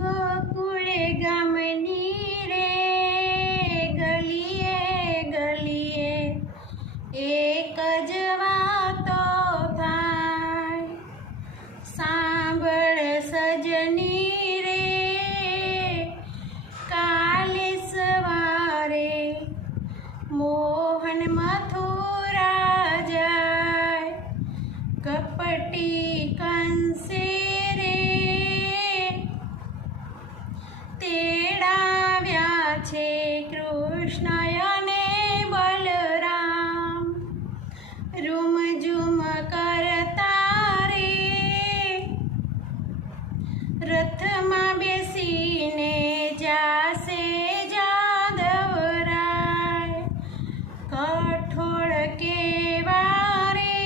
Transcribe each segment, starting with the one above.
ગોકુળે ગામની રે ગલીએ ગલીએ એક જ વાતો થાય, સાંભળ સજની રે કાલે સવારે મોહન મથુરા જાય, કપટી કંસે રે તેડાવ્યા છે કૃષ્ણ અને બલરામ, રૂમઝૂમ કરતા રે રથમાં બેસીને જાશે જાદવરાય, કઠોળ કેવા રે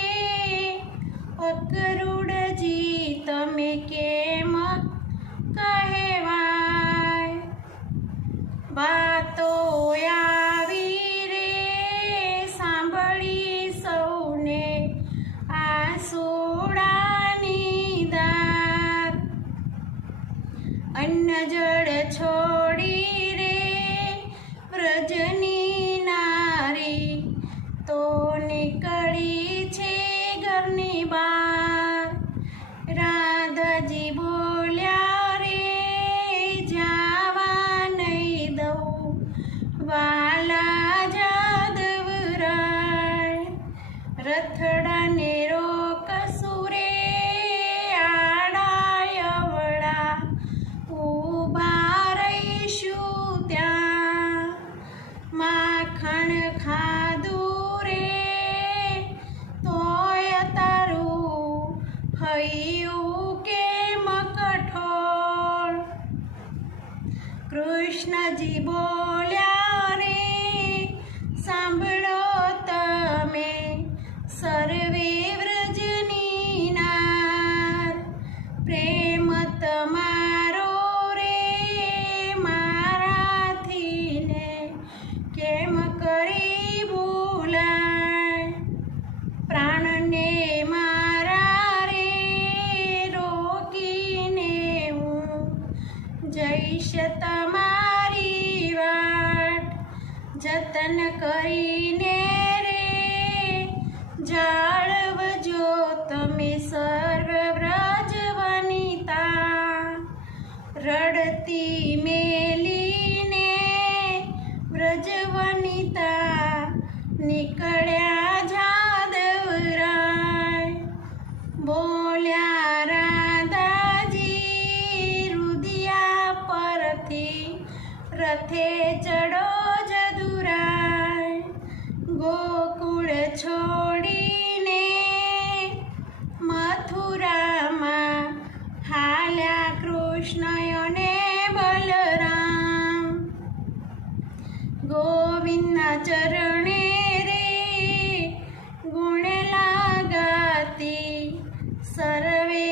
અકરુડજી તમે કેમ કહેવાય, વાતો આવી રે સાંભળી સૌને આસોડાની દાર, અન્ન જળ છોડી રે વ્રજની નારી તો નીકળી છે ઘરની બહાર, રાધાજી બોલ્યા રે જાવા નહીં દઉં વાલા જાદવરાય, રથડાને રોકશું રે આડાયવડા ઊભા રહીશું ત્યાં, માખણ ખાધું રે તોય તારું હૈયું કેમ કઠોળ, કૃષ્ણજી બોલ્યા રે સાંભળો તમે સર્વે વ્રજની નાર, પ્રેમ તમારો રે મારાથી ને કેમ કરી ભૂલાય, પ્રાણને મારા રે રોકીને હું જઈશ તમારી વાટ, જતન કરીને રે જાળવજો તમે સર્વ વ્રજ વનિતા, રડતી મેલીને વ્રજ વનિતા નીકળ્યા જાદવરાય, બોલ્યા રાધાજી રુદિયા પરથી રથે ચડો જદુરાય, ગોકુળ છોડીને મથુરામાં હાલ્યા કૃષ્ણ અને બલરામ, ગોવિંદના ચરણે રે ગુણ લાગાતી સર્વે